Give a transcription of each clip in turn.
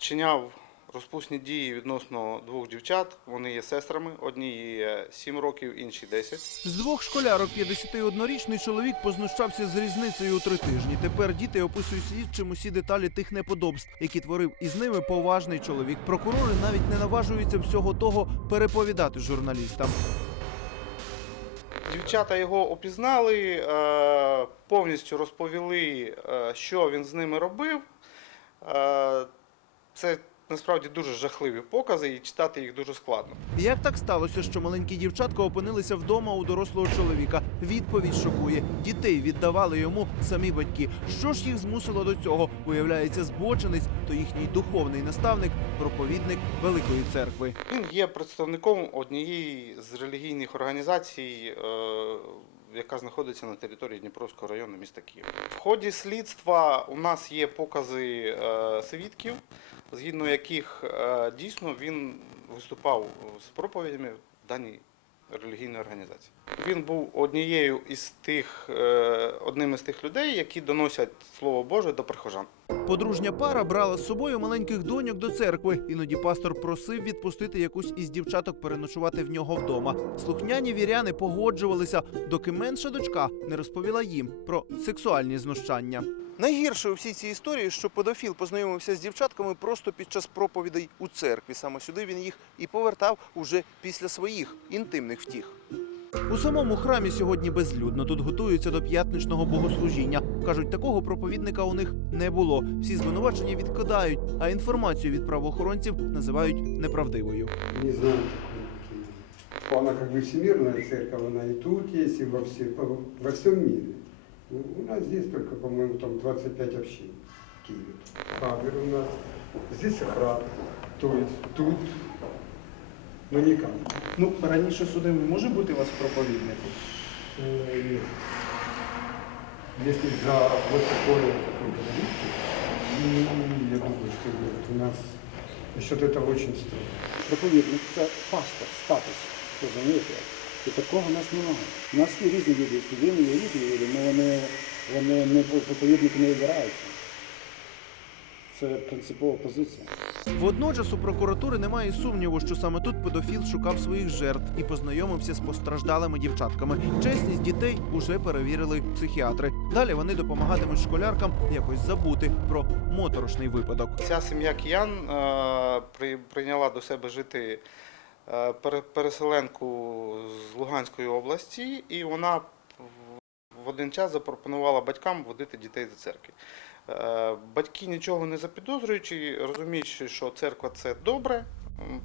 вчиняв розпусні дії відносно двох дівчат. Вони є сестрами. Одній є 7 років, іншій 10. З двох школярок 51-річний чоловік познущався з різницею у три тижні. Тепер діти описують слідчим усі деталі тих неподобств, які творив із ними поважний чоловік. Прокурори навіть не наважуються всього того переповідати журналістам. Дівчата його опізнали, е, повністю розповіли, е, що він з ними робив. Це насправді дуже жахливі покази, і читати їх дуже складно. Як так сталося, що маленькі дівчатка опинилися вдома у дорослого чоловіка? Відповідь шокує. Дітей віддавали йому самі батьки. Що ж їх змусило до цього? Виявляється, збочинець, то їхній духовний наставник, проповідник Великої церкви. Він є представником однієї з релігійних організацій, е, яка знаходиться на території Дніпровського району міста Києва. В ході слідства у нас є покази е, свідків, згідно яких е, дійсно він виступав з проповідями в даній релігійній організації. Він був однією із тих, е, одним із тих людей, які доносять Слово Боже до прихожан. Подружня пара брала з собою маленьких доньок до церкви. Іноді пастор просив відпустити якусь із дівчаток переночувати в нього вдома. Слухняні віряни погоджувалися, доки менша дочка не розповіла їм про сексуальні знущання. Найгірше у всій цій історії, що педофіл познайомився з дівчатками просто під час проповідей у церкві. Саме сюди він їх і повертав уже після своїх інтимних втіх. У самому храмі сьогодні безлюдно. Тут готуються до п'ятничного богослужіння. Кажуть, такого проповідника у них не було. Всі звинувачення відкидають, а інформацію від правоохоронців називають неправдивою. Не знаю такой Она как бы всемирная церковь, она тут есть, и во, мире. Ну, У нас здесь только, по-моему, там 25 общин в Киеве. Камеры у нас. Здесь охрана. То есть тут, ну никак. Ну, раніше судимий може бути у вас проповідником? Э, Если за вот такое, как вы говорите, ну, я думаю, что нет, у нас насчет этого очень строго. проповідник це пастор, статус. Розумієте? І такого в нас немає. У нас є різні люди, судини є різні люди, але вони, не проповідники не вибираються. Це принципова позиція. Водночас у прокуратури немає сумніву, що саме тут педофіл шукав своїх жертв і познайомився з постраждалими дівчатками. Чесність дітей уже перевірили психіатри. Далі вони допомагатимуть школяркам якось забути про моторошний випадок. Ця сім'я киян е, при- прийняла до себе жити е, переселенку з Луганської області, і вона один час запропонувала батькам водити дітей до церкви. Е, Батьки нічого не запідозрюючи, розуміючи, що церква це добре,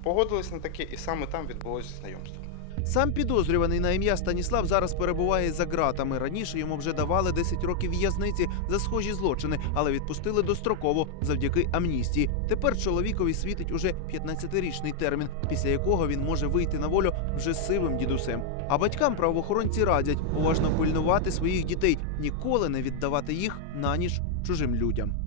погодились на таке, і саме там відбулося знайомство. Сам підозрюваний на ім'я Станіслав зараз перебуває за ґратами. Раніше йому вже давали 10 років в'язниці за схожі злочини, але відпустили достроково завдяки амністії. Тепер чоловікові світить уже 15-річний термін, після якого він може вийти на волю вже сивим дідусем. А батькам правоохоронці радять уважно пильнувати своїх дітей, ніколи не віддавати їх на ніж чужим людям.